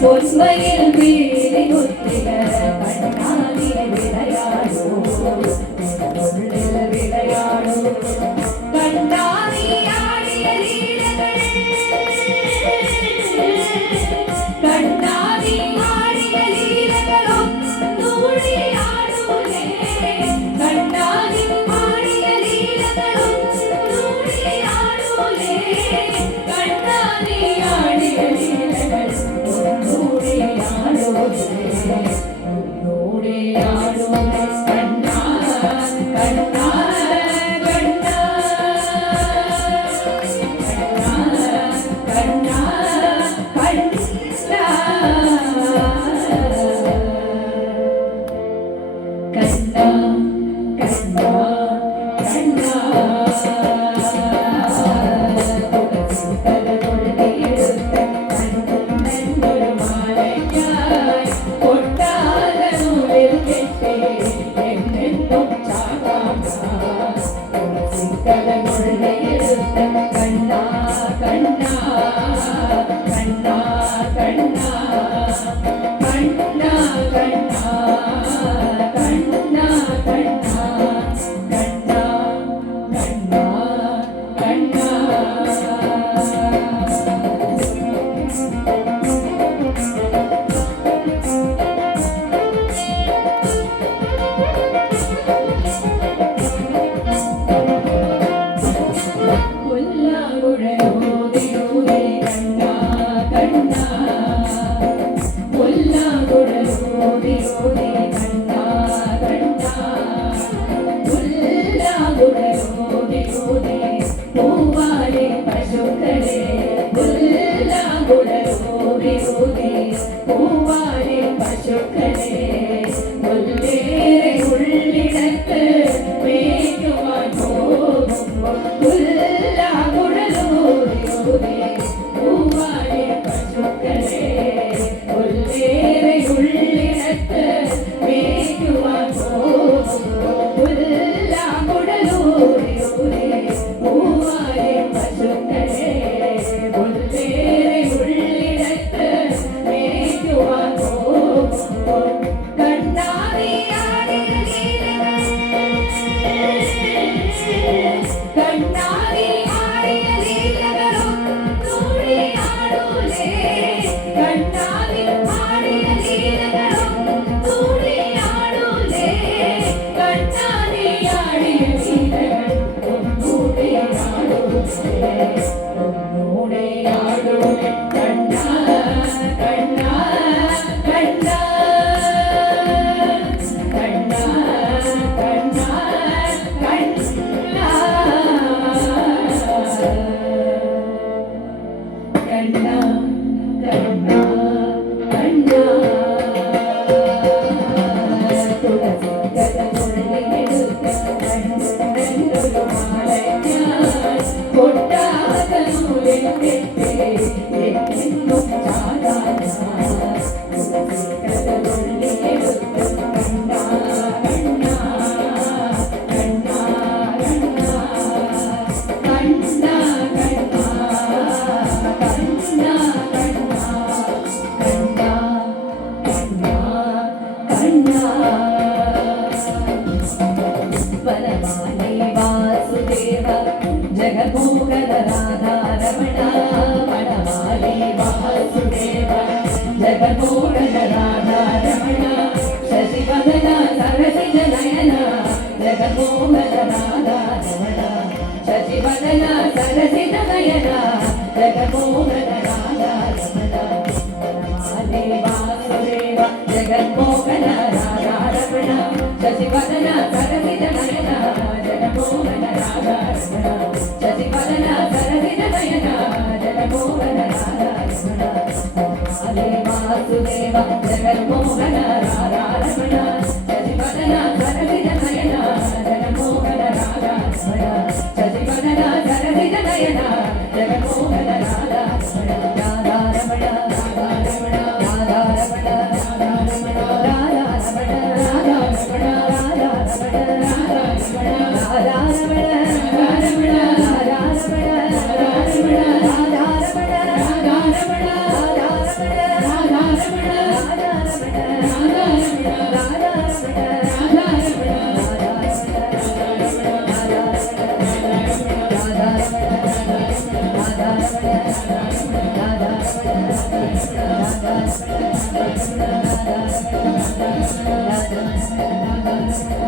പൊന്മയിൽ വീഴി കുത്തിയ കണ്ണാലിൽ വിളയാടൂ ഉള്ളിൽ വിളയാടൂ കണ്ണാലിയാടിയ ലീലകൾ കണ്ണാലിയാടിയ ലീലകളൊന്നൂടിയാടൂലേ കണ്ണാലിയാടിയ ലീലകളൊന്നൂടിയാടൂലേ കണ്ണാലിയാടിയ ലീലകൾ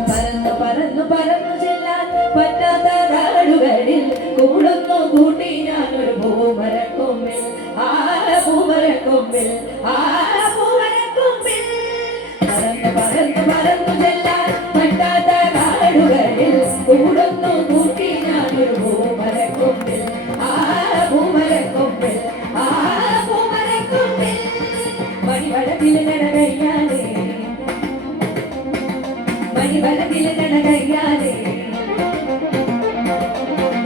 പറന്നു പറന്നു പറന്നു ചെല്ലാൻ പറ്റാത്ത കാടുകളിൽ കൂടുന്നു കൂട്ടി ഞാനൊരു പൂമരക്കൊമ്പിൽ ആ പൂമരക്കൊമ്പിൽ ആ പൂമരക്കൊമ്പിൽ പറന്നു പറന്നു പറന്നു ചെല്ലാൻ പറ്റാത്ത കാടുകളിൽ കൂടുന്നു കൂട്ടി ഞാനൊരു പൂമരക്കൊമ്പിൽ ആ പൂമരക്കൊമ്പിൽ ആ പൂമരക്കൊമ്പിൽ മണിവളത്തിൽ നടകയ്യാലേ മണിവളത്തിൽ നടകയ്യാലേ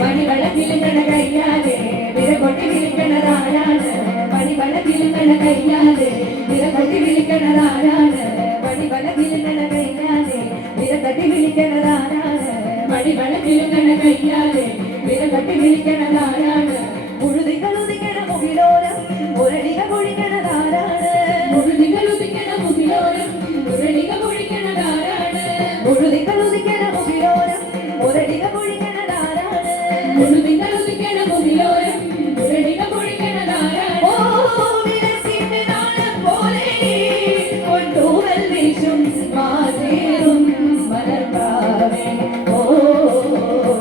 മണിവളത്തിൽ നടകയ്യാലേ വിരകൊട്ടി വിളിക്കണതാരാണ് മണിവളത്തിൽ നടകയ്യാലേ വിരകൊട്ടി വിളിക്കണതാരാണ് മണിവളത്തിൽ നടകയ്യാലേ വിരകൊട്ടി വിളിക്കണതാരാണ് മണിവളത്തിൽ നടകയ്യാലേ വിരകൊട്ടി വിളിക്കണതാരാണ് മുഴുതികളുതിക്കണ മുകിലോരം മുരളിക പൊഴിക്കണതാരാണ് മുഴുതികളുതിക്കണ മുകിലോരം മുരളിക പൊഴിക്കണതാരാണ് മുഴുതികളുതിക്കണ മുകിലോരം മുരളിക പൊഴിക്കണതാരാണ് മുഴുതികളുതിക്കണ മുകിലോരം മുരളിക പൊഴിക്കണതാരാണ് ഓ വിലസിന്റെ നാളം പോലെ കൊണ്ടൂവൽ വീശും മാതേറും മലർക്കാവേ ഓ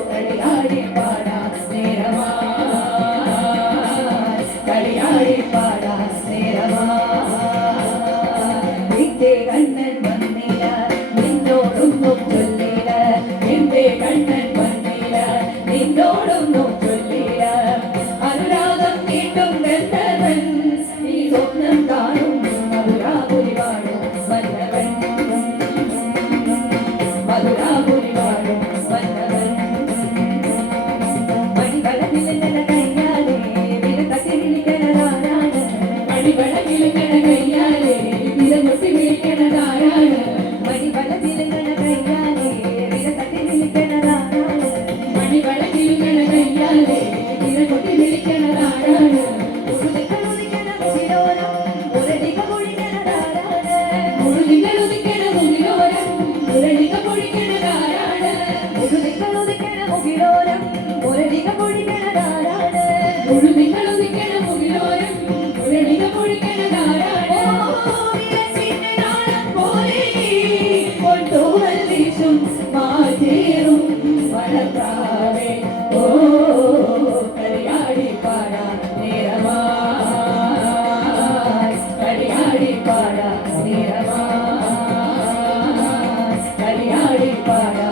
കളിയാടി പാടാ നേരമാ കളിയാടി പാടാ നേരമാ നിന്റെ കണ്ണൻ വന്നില്ല നിന്നോടൊന്നും ചൊല്ലില്ല എന്റെ കണ്ണൻ വന്നില്ല നിന്നോടൊന്നും ചൊല്ലില്ല അനുരാഗം നീട്ടും ഗന്ധർവൻ ഈ സ്വപ്നം കാണും മധുരാപുരി പാടും വന്നവൻ മധുരാപുരി പാടും വന്നവൻ മണിവളത്തിൽ നടകയ്യാലേ വിരതട്ടി വിളിക്കണതാരാണ് മണിവളത്തിൽ നടകയ്യാലേ വിരകൊട്ടി വിളിക്കണതാരാണ് മണിവളത്തിൽ നടകയ്യാലേ വിരതട്ടി വിളിക്കണതാരാണ് മണിവളത്തിൽ നടകയ്യാലേ വിരകൊട്ടി വിളിക്കണതാരാണ് മുഴുതികളുതിക്കണ മുകിലോരം മുരളിക പൊഴിക്കണതാരാണ് മുഴുതികളുതിക്കണ മുകിലോരം മുരളിക പൊഴിക്കണതാരാണ് മുഴുതികളുതിക്കണ മുകിലോരം മുരളിക പൊഴിക്കണതാരാണ് മുഴുതികളുതിക്കണ മുകിലോരം മുരളിക പൊഴിക്കണതാരാണ് വിലസിന്റെ നാളം പോലെ കൊണ്ടൂവൽ വീശും മാതേറും മലർക്കാവേ ഓ കളിയാടി പാടാ നേരമാ കളിയാടി പാടാ നേരമാ കളിയാടി പാടാ